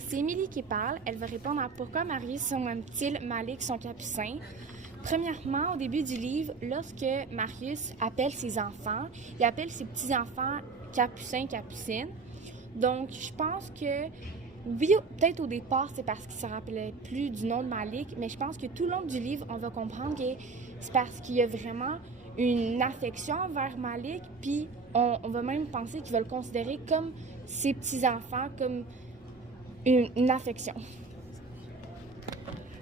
c'est Émilie qui parle. Elle va répondre à pourquoi Marius surnomme-t-il Malik son capucin. Premièrement, au début du livre, lorsque Marius appelle ses enfants, il appelle ses petits-enfants capucins, capucines. Donc, je pense que, oui, peut-être au départ, c'est parce qu'il ne se rappelait plus du nom de Malik, mais je pense que tout le long du livre, on va comprendre que c'est parce qu'il y a vraiment une affection envers Malik, puis on va même penser qu'il va le considérer comme ses petits-enfants, comme une affection.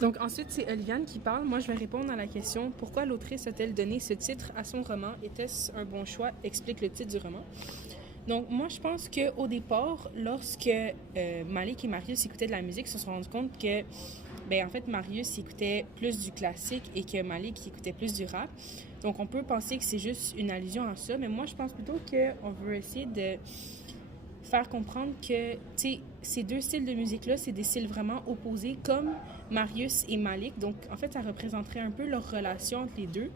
Donc ensuite, c'est Oliviane qui parle. Moi, je vais répondre à la question « Pourquoi l'autrice a-t-elle donné ce titre à son roman? Était-ce un bon choix? » Explique le titre du roman. Donc moi, je pense qu'au départ, lorsque Malik et Marius écoutaient de la musique, ils se sont rendus compte que, en fait, Marius écoutait plus du classique et que Malik écoutait plus du rap. Donc on peut penser que c'est juste une allusion à ça, mais moi, je pense plutôt qu'on veut essayer de faire comprendre que, tu sais, ces deux styles de musique-là, c'est des styles vraiment opposés, comme Marius et Malik. Donc, en fait, ça représenterait un peu leur relation entre les deux.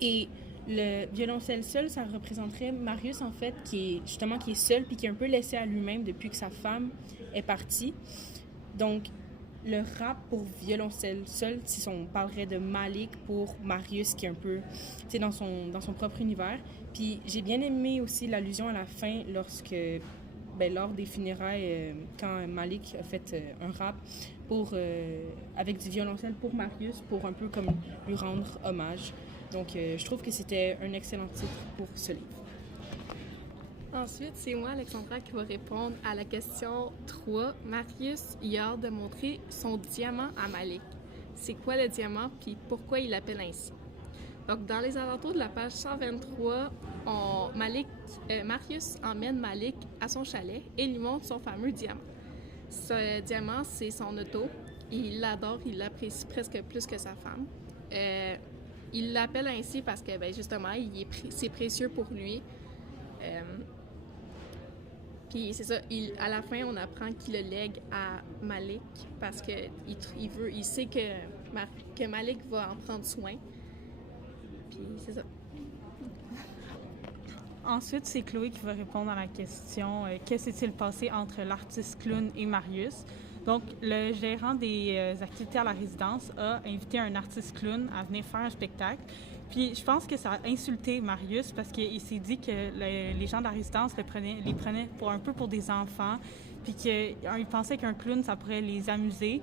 Et le violoncelle seul, ça représenterait Marius, en fait, qui est seul, puis qui est un peu laissé à lui-même depuis que sa femme est partie. Donc, le rap pour violoncelle seul, si on parlerait de Malik pour Marius, qui est un peu, tu sais, dans son propre univers. Puis j'ai bien aimé aussi l'allusion à la fin lors des funérailles, quand Malik a fait un rap avec du violoncelle pour Marius, pour un peu comme lui rendre hommage. Donc je trouve que c'était un excellent titre pour ce livre. Ensuite, c'est moi, Alexandra, qui va répondre à la question 3. Marius, il a hâte de montrer son diamant à Malik. C'est quoi le diamant, puis pourquoi il l'appelle ainsi? Donc, dans les alentours de la page 123, Marius emmène Malik à son chalet et lui montre son fameux diamant. Ce diamant, c'est son auto. Il l'adore, il l'apprécie presque plus que sa femme. Il l'appelle ainsi parce que, justement, c'est précieux pour lui. Puis c'est ça, à la fin, on apprend qu'il le lègue à Malik parce qu'il sait que Malik va en prendre soin. Puis c'est ça. Ensuite, c'est Chloé qui va répondre à la question que s'est-il passé entre l'artiste clown et Marius? Donc, le gérant des activités à la résidence a invité un artiste clown à venir faire un spectacle. Puis, je pense que ça a insulté Marius parce qu'il s'est dit que les gens de la résidence les prenaient pour des enfants, puis qu'il pensait qu'un clown, ça pourrait les amuser.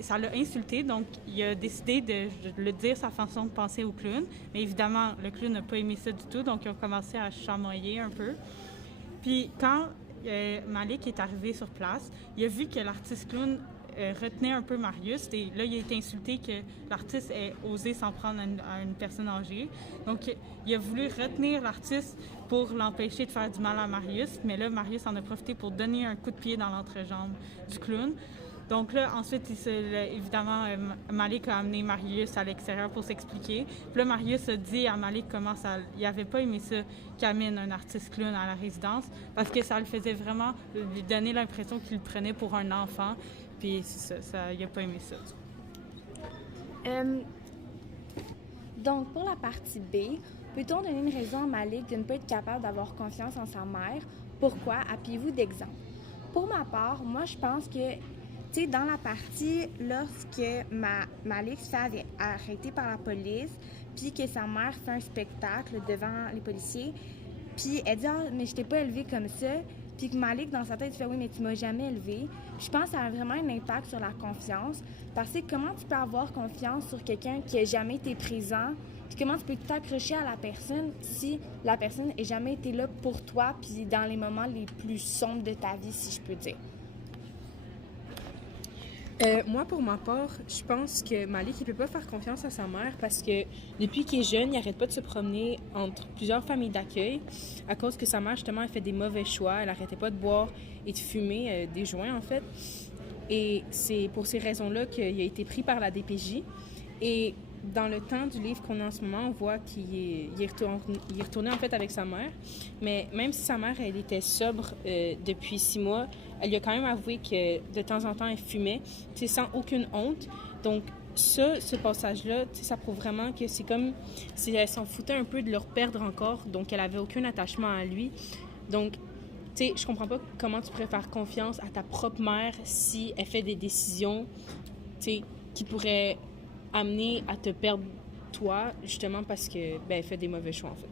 Ça l'a insulté, donc il a décidé de le dire sa façon de penser au clown. Mais évidemment, le clown n'a pas aimé ça du tout, donc ils ont commencé à chamoyer un peu. Puis, quand Malik est arrivé sur place, il a vu que l'artiste clown retenait un peu Marius. Et là, il a été insulté que l'artiste ait osé s'en prendre à une personne âgée. Donc, il a voulu retenir l'artiste pour l'empêcher de faire du mal à Marius. Mais là, Marius en a profité pour donner un coup de pied dans l'entrejambe du clown. Donc là, ensuite, évidemment, Malik a amené Marius à l'extérieur pour s'expliquer. Puis là, Marius a dit à Malik il n'avait pas aimé ça qu'amène un artiste clown à la résidence parce que ça le faisait vraiment lui donner l'impression qu'il le prenait pour un enfant. Puis c'est ça, il n'a pas aimé ça. Donc, pour la partie B, peut-on donner une raison à Malik de ne pas être capable d'avoir confiance en sa mère? Pourquoi? Appuyez-vous d'exemple. Pour ma part, moi, je pense que tu sais, dans la partie, lorsque Malik se fait arrêter par la police, puis que sa mère fait un spectacle devant les policiers, puis elle dit « Ah, mais je t'ai pas élevé comme ça », puis que Malik, dans sa tête, il fait « Oui, mais tu m'as jamais élevé ». Je pense que ça a vraiment un impact sur la confiance, parce que comment tu peux avoir confiance sur quelqu'un qui n'a jamais été présent, puis comment tu peux t'accrocher à la personne si la personne n'a jamais été là pour toi, puis dans les moments les plus sombres de ta vie, si je peux dire. Moi, pour ma part, je pense que Malik, il peut pas faire confiance à sa mère parce que depuis qu'il est jeune, il arrête pas de se promener entre plusieurs familles d'accueil à cause que sa mère, justement, elle fait des mauvais choix. Elle arrêtait pas de boire et de fumer des joints, en fait. Et c'est pour ces raisons-là qu'il a été pris par la DPJ. Et dans le temps du livre qu'on a en ce moment, on voit qu'il est retourné, en fait, avec sa mère. Mais même si sa mère, elle était sobre depuis 6 mois, elle lui a quand même avoué que de temps en temps, elle fumait, sans aucune honte. Donc, ce passage-là, ça prouve vraiment que c'est comme si elle s'en foutait un peu de le perdre encore. Donc, elle avait aucun attachement à lui. Donc, sais, je comprends pas comment tu pourrais faire confiance à ta propre mère si elle fait des décisions, tu sais, qui pourraient amener à te perdre toi, justement parce que, ben, elle fait des mauvais choix, en fait.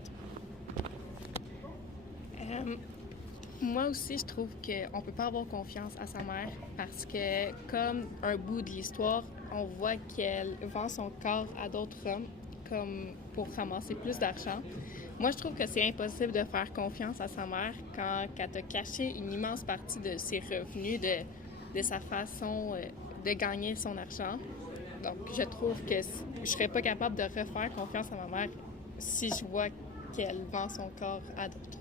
Moi aussi, je trouve qu'on peut pas avoir confiance à sa mère parce que, comme un bout de l'histoire, on voit qu'elle vend son corps à d'autres hommes comme pour ramasser plus d'argent. Moi, je trouve que c'est impossible de faire confiance à sa mère quand elle t'a caché une immense partie de ses revenus, de sa façon de gagner son argent. Donc, je trouve que je serais pas capable de refaire confiance à ma mère si je vois qu'elle vend son corps à d'autres.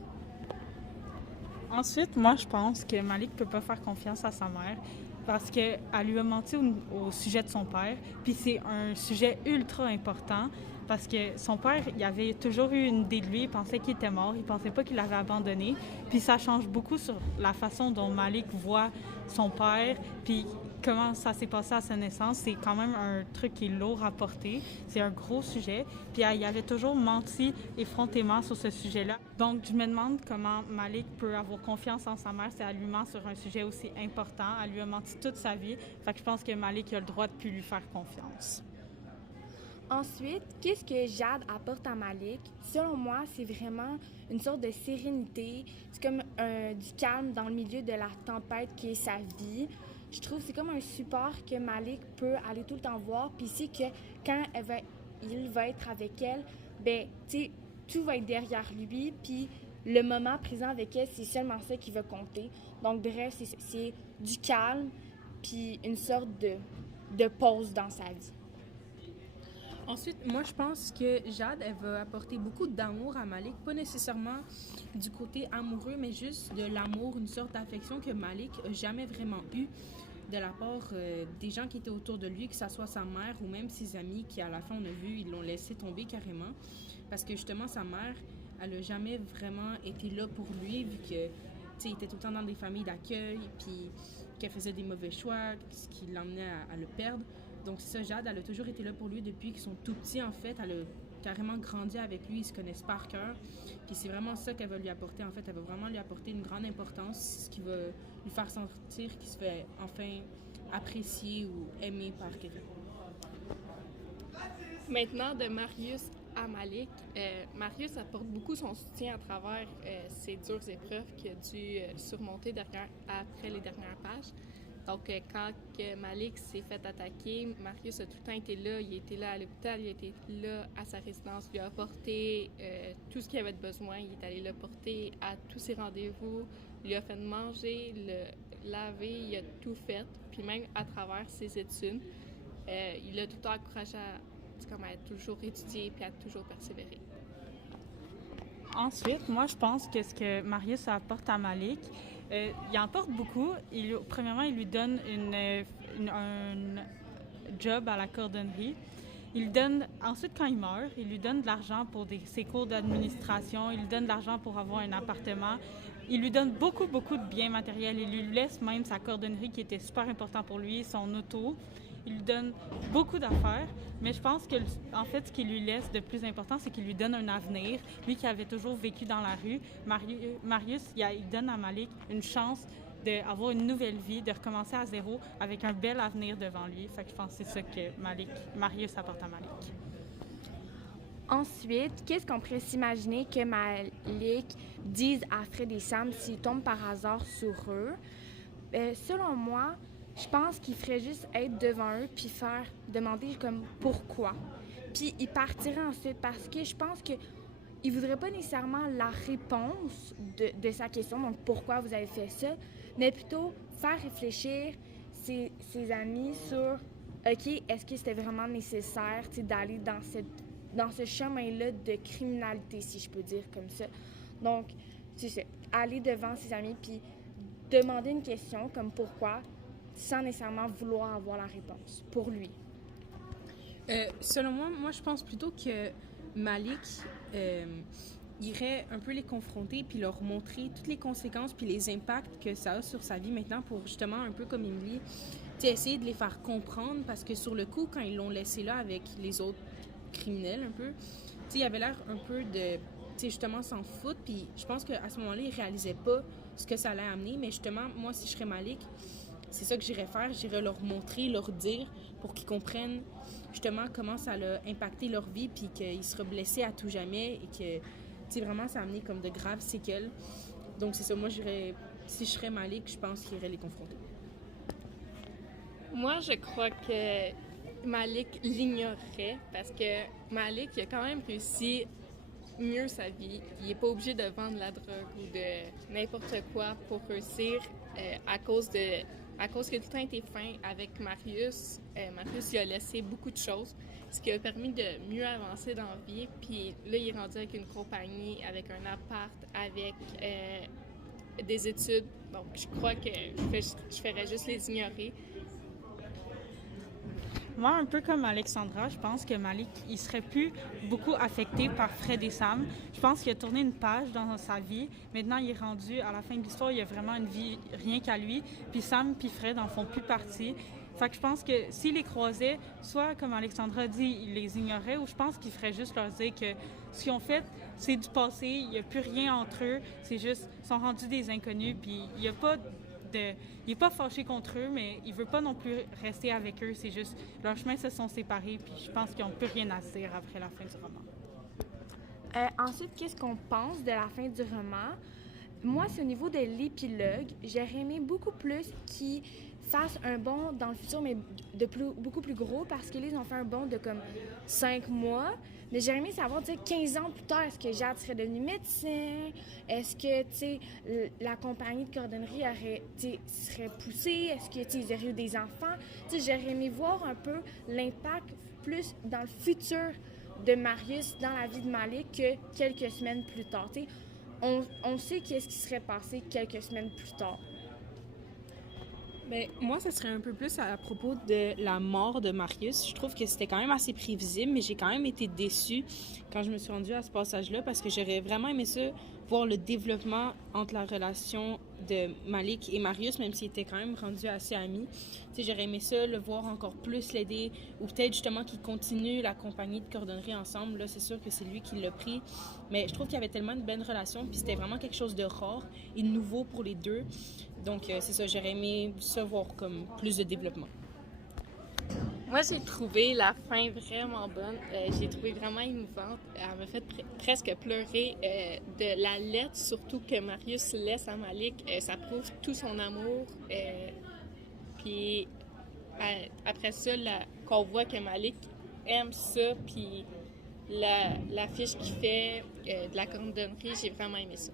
Ensuite, moi, je pense que Malik ne peut pas faire confiance à sa mère parce qu'elle lui a menti au sujet de son père. Puis c'est un sujet ultra important parce que son père, il avait toujours eu une idée de lui, il pensait qu'il était mort, il pensait pas qu'il l'avait abandonné. Puis ça change beaucoup sur la façon dont Malik voit son père, puis comment ça s'est passé à sa naissance. C'est quand même un truc qui est lourd à porter, c'est un gros sujet. Puis il avait toujours menti effrontément sur ce sujet-là. Donc je me demande comment Malik peut avoir confiance en sa mère si elle lui ment sur un sujet aussi important. Elle lui a menti toute sa vie, fait que je pense que Malik a le droit de plus lui faire confiance. Ensuite, qu'est-ce que Jade apporte à Malik? Selon moi, c'est vraiment une sorte de sérénité. C'est comme du calme dans le milieu de la tempête qui est sa vie. Je trouve que c'est comme un support que Malik peut aller tout le temps voir. Puis c'est que quand il va être avec elle, ben, tu sais, tout va être derrière lui. Puis le moment présent avec elle, c'est seulement ça qui va compter. Donc bref, c'est du calme puis une sorte de pause dans sa vie. Ensuite, moi, je pense que Jade, elle va apporter beaucoup d'amour à Malik. Pas nécessairement du côté amoureux, mais juste de l'amour, une sorte d'affection que Malik n'a jamais vraiment eu de la part des gens qui étaient autour de lui, que ce soit sa mère ou même ses amis qui, à la fin, on a vu, ils l'ont laissé tomber carrément. Parce que justement, sa mère, elle n'a jamais vraiment été là pour lui, vu que, tu sais, il était tout le temps dans des familles d'accueil, puis qu'elle faisait des mauvais choix, ce qui l'emmenait à le perdre. Donc, c'est ça, Jade, elle a toujours été là pour lui depuis qu'ils sont tout petits, en fait. Elle a carrément grandi avec lui, ils se connaissent par cœur. Puis c'est vraiment ça qu'elle va lui apporter, en fait. Elle va vraiment lui apporter une grande importance, ce qui va lui faire sentir qu'il se fait enfin apprécier ou aimer par quelqu'un. Maintenant, de Marius à Malik, Marius apporte beaucoup son soutien à travers ses dures épreuves qu'il a dû surmonter après les dernières pages. Donc, quand Malik s'est fait attaquer, Marius a tout le temps été là. Il était là à l'hôpital, il était là à sa résidence, il lui a apporté tout ce qu'il avait besoin. Il est allé le porter à tous ses rendez-vous, il lui a fait manger, le laver, il a tout fait. Puis même à travers ses études, il a tout le temps encouragé à toujours étudier et à toujours persévérer. Ensuite, moi, je pense que ce que Marius apporte à Malik, il apporte beaucoup. Premièrement, il lui donne un job à la cordonnerie. Ensuite, quand il meurt, il lui donne de l'argent pour ses cours d'administration. Il lui donne de l'argent pour avoir un appartement. Il lui donne beaucoup, beaucoup de biens matériels. Il lui laisse même sa cordonnerie qui était super important pour lui, son auto. Il lui donne beaucoup d'affaires, mais je pense que, en fait, ce qu'il lui laisse de plus important, c'est qu'il lui donne un avenir. Lui qui avait toujours vécu dans la rue, Marius, il donne à Malik une chance d'avoir une nouvelle vie, de recommencer à zéro avec un bel avenir devant lui. Fait que je pense que c'est ça que Marius apporte à Malik. Ensuite, qu'est-ce qu'on pourrait s'imaginer que Malik dise à Fred et Sam s'ils tombent par hasard sur eux? Selon moi, je pense qu'il ferait juste être devant eux puis demander comme pourquoi. Puis il partirait ensuite parce que je pense que il voudrait pas nécessairement la réponse de sa question, donc pourquoi vous avez fait ça, mais plutôt faire réfléchir ses amis sur OK, est-ce que c'était vraiment nécessaire d'aller dans ce chemin-là de criminalité, si je peux dire comme ça. Donc, c'est ça, aller devant ses amis puis demander une question comme pourquoi, sans nécessairement vouloir avoir la réponse pour lui. Selon moi, je pense plutôt que Malik irait un peu les confronter puis leur montrer toutes les conséquences puis les impacts que ça a sur sa vie maintenant pour justement, un peu comme Emily, essayer de les faire comprendre parce que sur le coup, quand ils l'ont laissé là avec les autres criminels un peu, il avait l'air un peu de justement s'en foutre puis je pense qu'à ce moment-là, il réalisait pas ce que ça allait amener. Mais justement, moi, si je serais Malik, c'est ça que j'irais faire. J'irais leur montrer, leur dire, pour qu'ils comprennent justement comment ça a impacté leur vie, puis qu'ils seraient blessés à tout jamais et que, tu sais, vraiment, ça a amené comme de graves séquelles. Donc, c'est ça. Moi, si je serais Malik, je pense qu'il irait les confronter. Moi, je crois que Malik l'ignorerait parce que Malik, il a quand même réussi mieux sa vie. Il n'est pas obligé de vendre la drogue ou de n'importe quoi pour réussir à cause que tout le temps été fin avec Marius. Marius, il a laissé beaucoup de choses, ce qui a permis de mieux avancer dans la vie. Puis là, il est rendu avec une compagnie, avec un appart, avec des études. Donc, je crois que je ferais juste les ignorer. Moi, un peu comme Alexandra, je pense que Malik, il serait plus beaucoup affecté par Fred et Sam. Je pense qu'il a tourné une page dans sa vie. Maintenant, il est rendu à la fin de l'histoire, il a vraiment une vie rien qu'à lui. Puis Sam puis Fred en font plus partie. Fait que je pense que s'il les croisait, soit comme Alexandra dit, il les ignorait, ou je pense qu'il ferait juste leur dire que ce qu'ils ont fait, c'est du passé, il n'y a plus rien entre eux, c'est juste, ils sont rendus des inconnus, puis il n'y a pas il n'est pas fâché contre eux, mais il veut pas non plus rester avec eux. C'est juste, leurs chemins se sont séparés, puis je pense qu'ils n'ont plus rien à se dire après la fin du roman. Ensuite, qu'est-ce qu'on pense de la fin du roman? Moi, c'est au niveau de l'épilogue. J'aurais aimé beaucoup plus qu'ils fassent un bond dans le futur, mais beaucoup plus gros, parce que là, ils ont fait un bond de comme 5 mois. Mais j'aurais aimé savoir, tu sais, 15 ans plus tard, est-ce que Jade serait devenu médecin? Est-ce que, tu sais, la compagnie de cordonnerie serait poussée? Est-ce que, tu sais, ils auraient eu des enfants? Tu sais, j'aurais aimé voir un peu l'impact plus dans le futur de Marius dans la vie de Malik que quelques semaines plus tard. Tu sais, on sait qu'est-ce qui serait passé quelques semaines plus tard. Ben, moi, ça serait un peu plus à propos de la mort de Marius. Je trouve que c'était quand même assez prévisible, mais j'ai quand même été déçue quand je me suis rendue à ce passage-là parce que j'aurais vraiment aimé ça, voir le développement entre la relation de Malik et Marius, même s'ils étaient quand même rendus assez amis. Tu sais, j'aurais aimé ça, le voir encore plus l'aider, ou peut-être justement qu'ils continuent la compagnie de cordonnerie ensemble. Là, c'est sûr que c'est lui qui l'a pris, mais je trouve qu'il y avait tellement une bonne relation, puis c'était vraiment quelque chose de rare et de nouveau pour les deux. Donc, c'est ça, j'aurais aimé ça voir comme plus de développement. Moi, j'ai trouvé la fin vraiment bonne. J'ai trouvé vraiment émouvante. Elle m'a fait presque pleurer de la lettre, surtout que Marius laisse à Malik. Ça prouve tout son amour. Puis après ça, qu'on voit que Malik aime ça, puis l'affiche qu'il fait de la cordonnerie, j'ai vraiment aimé ça.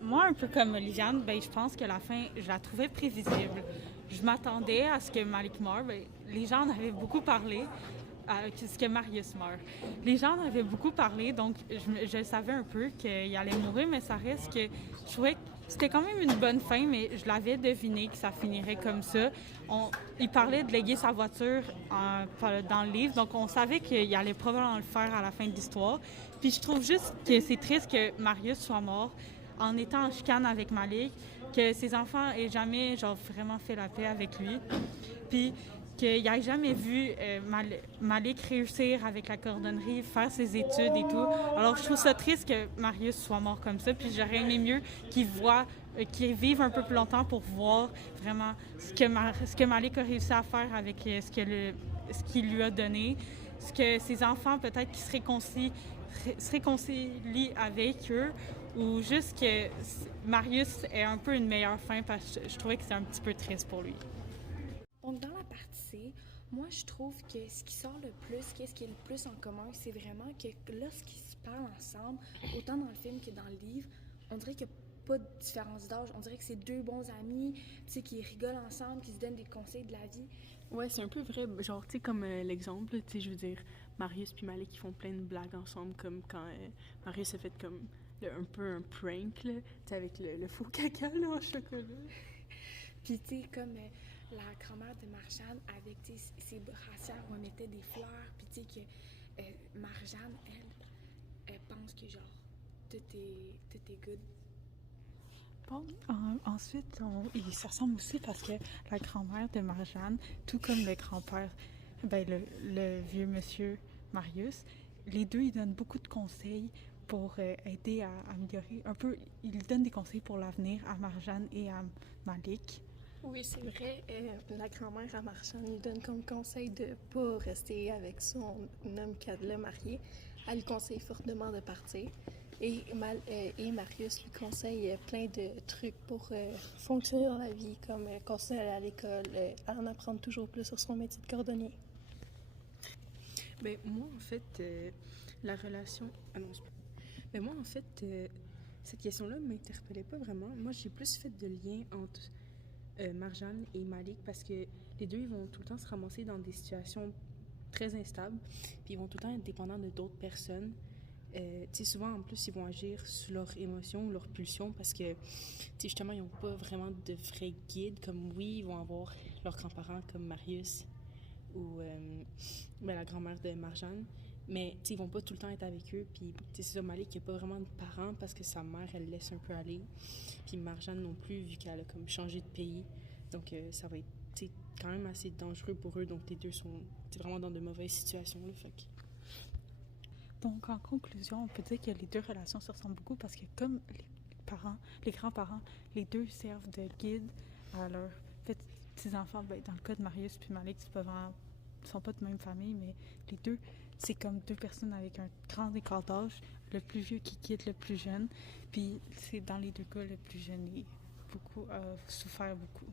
Moi, un peu comme Oliviane, ben, je pense que la fin, je la trouvais prévisible. Je m'attendais à ce que Malik meure. Ben, les gens en avaient beaucoup parlé, ce que Marius meure. Les gens en avaient beaucoup parlé, donc je savais un peu qu'il allait mourir, mais ça reste que je trouvais que c'était quand même une bonne fin, mais je l'avais deviné que ça finirait comme ça. Il parlait de léguer sa voiture dans le livre, donc on savait qu'il allait probablement le faire à la fin de l'histoire. Puis je trouve juste que c'est triste que Marius soit mort en étant en chicane avec Malik, que ses enfants aient jamais vraiment fait la paix avec lui, puis qu'il n'ait jamais vu Malik réussir avec la cordonnerie, faire ses études et tout. Alors je trouve ça triste que Marius soit mort comme ça, puis j'aurais aimé mieux qu'il vive un peu plus longtemps pour voir vraiment ce que Malik a réussi à faire avec ce qu'il lui a donné, ce que ses enfants peut-être qui se réconcilient avec eux, ou juste que Marius ait un peu une meilleure fin parce que je trouvais que c'était un petit peu triste pour lui. Donc, dans la partie C, moi, je trouve que ce qui sort le plus, qu'est-ce qui est le plus en commun, c'est vraiment que lorsqu'ils se parlent ensemble, autant dans le film que dans le livre, on dirait qu'il n'y a pas de différence d'âge. On dirait que c'est deux bons amis, tu sais, qui rigolent ensemble, qui se donnent des conseils de la vie. Ouais, c'est un peu vrai. Genre, tu sais, comme l'exemple, tu sais, je veux dire, Marius puis Malik, ils font plein de blagues ensemble, comme quand Marius a fait comme un peu un prank, là, tu sais, avec le faux caca, là, en chocolat. Puis, tu sais, comme la grand-mère de Marjane, avec, tu sais, ses brassières où elle mettait des fleurs, puis, tu sais, que Marjane, elle pense que, genre, tout est good. Bon, ensuite, ils se ressemblent aussi parce que la grand-mère de Marjane, tout comme le grand-père, ben, le vieux monsieur Marius, les deux, ils donnent beaucoup de conseils pour aider à améliorer un peu. Il donne des conseils pour l'avenir à Marjane et à Malik. Oui, c'est vrai. La grand-mère à Marjane lui donne comme conseil de ne pas rester avec son homme qu'elle a marié. Elle lui conseille fortement de partir. Et Marius lui conseille plein de trucs pour fonctionner dans la vie, comme continuer à aller à l'école, en apprendre toujours plus sur son métier de cordonnier. Ben, moi, en fait, la relation... Ah non, mais moi, en fait, cette question-là ne m'interpellait pas vraiment. Moi, j'ai plus fait de lien entre Marjane et Malik parce que les deux, ils vont tout le temps se ramasser dans des situations très instables, puis ils vont tout le temps être dépendants de d'autres personnes. Tu sais, souvent, en plus, ils vont agir sur leurs émotions, leurs pulsions, parce que, tu sais, justement, ils n'ont pas vraiment de vrais guides, comme oui, ils vont avoir leurs grands-parents, comme Marius, ou la grand-mère de Marjane, mais, tu sais, ils vont pas tout le temps être avec eux, puis, tu sais, c'est ça, Malik, il n'a pas vraiment de parents, parce que sa mère, elle laisse un peu aller, puis Marjane non plus, vu qu'elle a comme changé de pays, donc ça va être, tu sais, quand même assez dangereux pour eux, donc les deux sont vraiment dans de mauvaises situations, là, fait que... Donc, en conclusion, on peut dire que les deux relations se ressemblent beaucoup parce que comme les grands-parents, les deux servent de guide à leurs petits-enfants. Ben, dans le cas de Marius puis Malik, ils sont pas de même famille, mais les deux, c'est comme deux personnes avec un grand écart d'âge, le plus vieux qui guide le plus jeune. Puis c'est dans les deux cas, le plus jeune a souffert beaucoup.